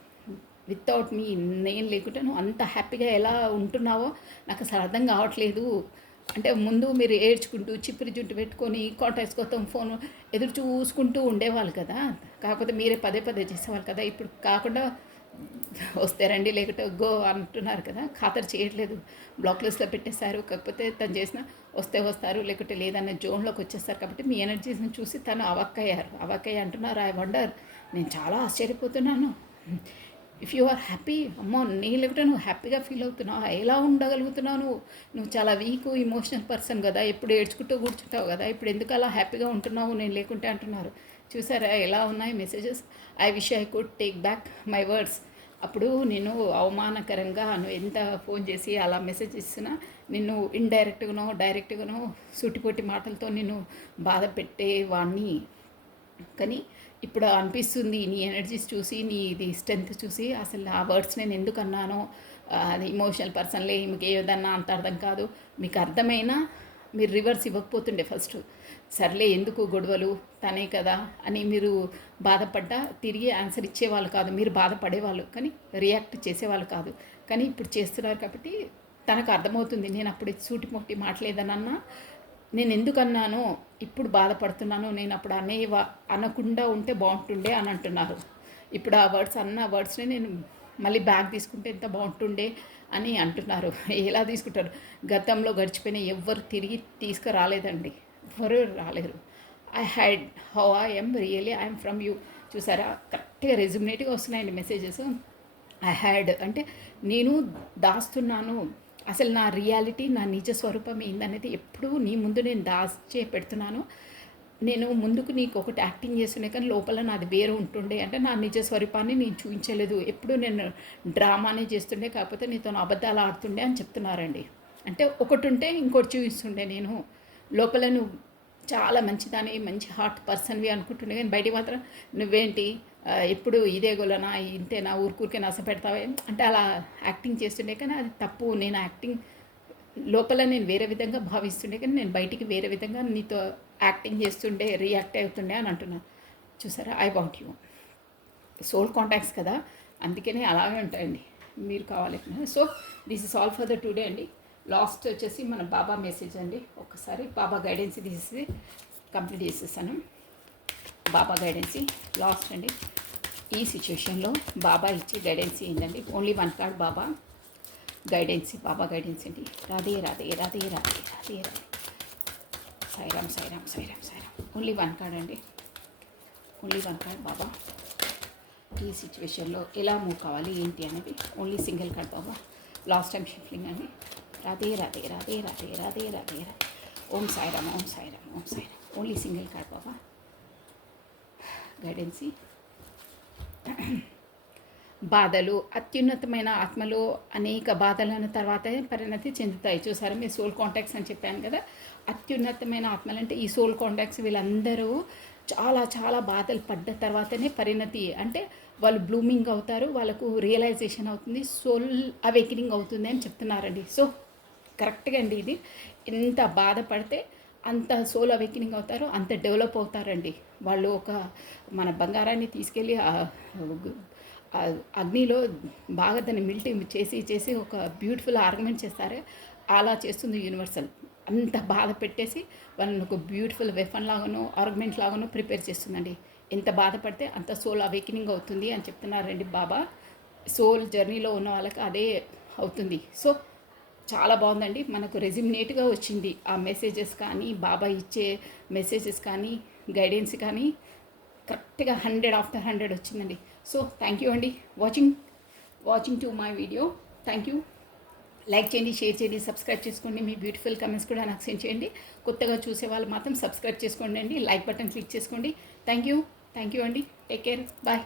వితౌట్ మీ, నేను లేకుంటే నువ్వు అంత హ్యాపీగా ఎలా ఉంటున్నావో నాకు అసలు అర్థం కావట్లేదు. అంటే ముందు మీరు ఏడ్చుకుంటూ చిప్పిరి జుట్టు పెట్టుకొని కాంటాక్ట్స్ కోసం ఫోన్ ఎదురు చూసుకుంటూ ఉండేవాళ్ళు కదా, కాకపోతే మీరే పదే పదే చేసేవాళ్ళు కదా. ఇప్పుడు కాకుండా వస్తే రండి లేకపోతే గో అంటున్నారు కదా, ఖాతరు చేయట్లేదు, బ్లాక్ లిస్ట్లో పెట్టేశారు. కాకపోతే తను చేసిన వస్తే వస్తారు లేకపోతే లేదన్న జోన్లోకి వచ్చేస్తారు. కాబట్టి మీ ఎనర్జీస్ని చూసి తను అవాక్కయ్య అంటున్నారు. ఐ వండర్, నేను చాలా ఆశ్చర్యపోతున్నాను. ఇఫ్ యు ఆర్ హ్యాపీ, అమ్మో నేను లేకపోతే నువ్వు హ్యాపీగా ఫీల్ అవుతున్నావు, ఎలా ఉండగలుగుతున్నావు నువ్వు చాలా వీక్ ఇమోషనల్ పర్సన్ కదా, ఎప్పుడు ఏడ్చుకుంటూ కూర్చుంటావు కదా, ఇప్పుడు ఎందుకు అలా హ్యాపీగా ఉంటున్నావు నేను లేకుంటే అంటున్నారు. చూసారా ఎలా ఉన్నాయి messages. I wish I could take back my words. అప్పుడు నేను అవమానకరంగా నువ్వు ఎంత ఫోన్ చేసి అలా మెసేజ్ ఇస్తున్నా నిన్ను ఇండైరెక్ట్గానో డైరెక్ట్గానో సూటిపోటి మాటలతో నేను బాధ పెట్టేవాడిని. కానీ ఇప్పుడు అనిపిస్తుంది నీ ఎనర్జీస్ చూసి, నీ ఇది స్ట్రెంత్ చూసి, అసలు ఆ వర్డ్స్ నేను ఎందుకు అన్నానో, అది ఇమోషనల్ పర్సన్లే, మీకు ఏదన్నా అంత అర్థం కాదు, మీకు అర్థమైనా మీరు రివర్స్ ఇవ్వకపోతుండే ఫస్ట్. సర్లే ఎందుకు గొడవలు, తనే కదా అని మీరు బాధపడ్డా తిరిగి ఆన్సర్ ఇచ్చేవాళ్ళు కాదు, మీరు బాధపడేవాళ్ళు కానీ రియాక్ట్ చేసేవాళ్ళు కాదు. కానీ ఇప్పుడు చేస్తున్నారు కాబట్టి తనకు అర్థమవుతుంది నేను అప్పుడు సూటిమొట్టి మాటలేదనన్నా నేను ఎందుకు అన్నానో, ఇప్పుడు బాధపడుతున్నాను, నేను అప్పుడు అనకుండా ఉంటే బాగుంటుండే అని అంటున్నారు. ఇప్పుడు ఆ వర్డ్స్ని నేను మళ్ళీ బ్యాగ్ తీసుకుంటే ఎంత బాగుంటుండే అని అంటున్నారు. ఎలా తీసుకుంటారు, గతంలో గడిచిపోయిన ఎవ్వరు తిరిగి తీసుకురాలేదండి, ఎవ్వరు రాలేరు. I had how I M really I'm from you. చూసారా, కరెక్ట్గా రెజ్యూమినేట్గా వస్తున్నాయండి మెసేజెస్. ఐ హ్యాడ్ అంటే నేను దాస్తున్నాను, అసలు నా రియాలిటీ, నా నిజ స్వరూపం ఏందనేది ఎప్పుడూ నీ ముందు నేను దాచే పెడుతున్నాను. నేను ముందుకు నీకు ఒకటి యాక్టింగ్ చేస్తుండే కానీ లోపల నాది వేరే ఉంటుండే, అంటే నా నిజ స్వరూపాన్ని నేను చూపించలేదు, ఎప్పుడు నేను డ్రామానే చేస్తుండే, కాకపోతే నీతో అబద్ధాలు ఆడుతుండే అని చెప్తున్నారండి. అంటే ఒకటి ఉంటే ఇంకోటి చూపిస్తుండే నేను. లోపల నువ్వు చాలా మంచిదాని, మంచి హార్ట్ పర్సన్వి అనుకుంటుండే, కానీ బయటికి మాత్రం నువ్వేంటి ఎప్పుడు ఇదే గొలనా, ఇంతేనా, ఊరికే నస పెడతావే అంటే అలా యాక్టింగ్ చేస్తుండే. కానీ అది తప్పు. నేను యాక్టింగ్ లోపల నేను వేరే విధంగా భావిస్తుండే, కానీ నేను బయటికి వేరే విధంగా నీతో యాక్టింగ్ చేస్తుండే, రియాక్ట్ అవుతుండే అని అంటున్నాను. చూసారా, I want you. Soul contacts కదా, అందుకనే అలాగే ఉంటాయండి, మీరు కావాలి. So this is all for the today అండి. లాస్ట్ వచ్చేసి మన బాబా మెసేజ్ అండి. ఒక్కసారి బాబా గైడెన్స్ తీసి కంప్లీట్ చేసేసాను. బాబా గైడెన్సీ లాస్ట్ అండి. ఈ సిచ్యువేషన్లో బాబా ఇచ్చే గైడెన్సీ ఏంటండి, ఓన్లీ వన్ కార్డ్ బాబా గైడెన్సీ. బాబా గైడెన్స్ అండి. Radhe Radhe Radhe Radhe Radhe Radhe. Sairam Sairam Sairam Sairam. Only one card అండి, ఓన్లీ వన్ కార్డ్ బాబా. ఈ సిచ్యువేషన్లో ఎలా మూవ్ కావాలి ఏంటి అనేది ఓన్లీ సింగిల్ కార్డ్ బాబా. లాస్ట్ టైం షిఫ్లింగ్ అండి. రాధే రాధే రాధే రాధే రాధే రాధే రాధే. ఓం సాయిరామ్ ఓం సాయిరామ్ ఓం సాయిరామ్. ఓన్లీ సింగిల్ కార్డ్ బాబా గైడెన్సీ. బాధలు, అత్యున్నతమైన ఆత్మలు అనేక బాధలను తర్వాతే పరిణతి చెందుతాయి. చూసారా, మీ సోల్ కాంటాక్ట్స్ అని చెప్పాను కదా, అత్యున్నతమైన ఆత్మలు అంటే ఈ సోల్ కాంటాక్ట్స్ వీళ్ళందరూ చాలా చాలా బాధలు పడ్డ తర్వాతనే పరిణతి, అంటే వాళ్ళు బ్లూమింగ్ అవుతారు, వాళ్ళకు రియలైజేషన్ అవుతుంది, సోల్ అవేకనింగ్ అవుతుంది అని చెప్తున్నారండి. సో కరెక్ట్గా అండి, ఇది ఎంత బాధపడితే అంత సోల్ అవేకనింగ్ అవుతారో అంత డెవలప్ అవుతారండి వాళ్ళు. ఒక మన బంగారాన్ని తీసుకెళ్ళి అగ్నిలో బాగా దాన్ని మిల్ట్ చేసి చేసి ఒక బ్యూటిఫుల్ ఆర్గ్యుమెంట్ చేస్తారు. అలా చేస్తుంది యూనివర్సల్. అంత బాధ పెట్టేసి వాళ్ళని ఒక బ్యూటిఫుల్ వెఫన్ లాగానో ఆర్గ్యుమెంట్ లాగానో ప్రిపేర్ చేస్తుందండి. ఎంత బాధపడితే అంత సోల్ అవేకనింగ్ అవుతుంది అని చెప్తున్నారండి బాబా. సోల్ జర్నీలో ఉన్న వాళ్ళకి అదే అవుతుంది. సో చాలా బాగుందండి. మనకు రెజిమినేట్గా వచ్చింది ఆ మెసేజెస్ కానీ, బాబా ఇచ్చే మెసేజెస్ కానీ, గైడెన్స్ కానీ కరెక్ట్గా 100/100 వచ్చిందండి. సో థ్యాంక్ యూ అండి watching to my video. Thank you. Like చేయండి, షేర్ చేయండి, సబ్స్క్రైబ్ చేసుకోండి. మీ బ్యూటిఫుల్ కమెంట్స్ కూడా నాకు సెండ్ చేయండి. కొత్తగా చూసే వాళ్ళు మాత్రం సబ్స్క్రైబ్ చేసుకోండి అండి. లైక్ బటన్ క్లిక్ చేసుకోండి. థ్యాంక్ యూ అండి. Take care. బాయ్.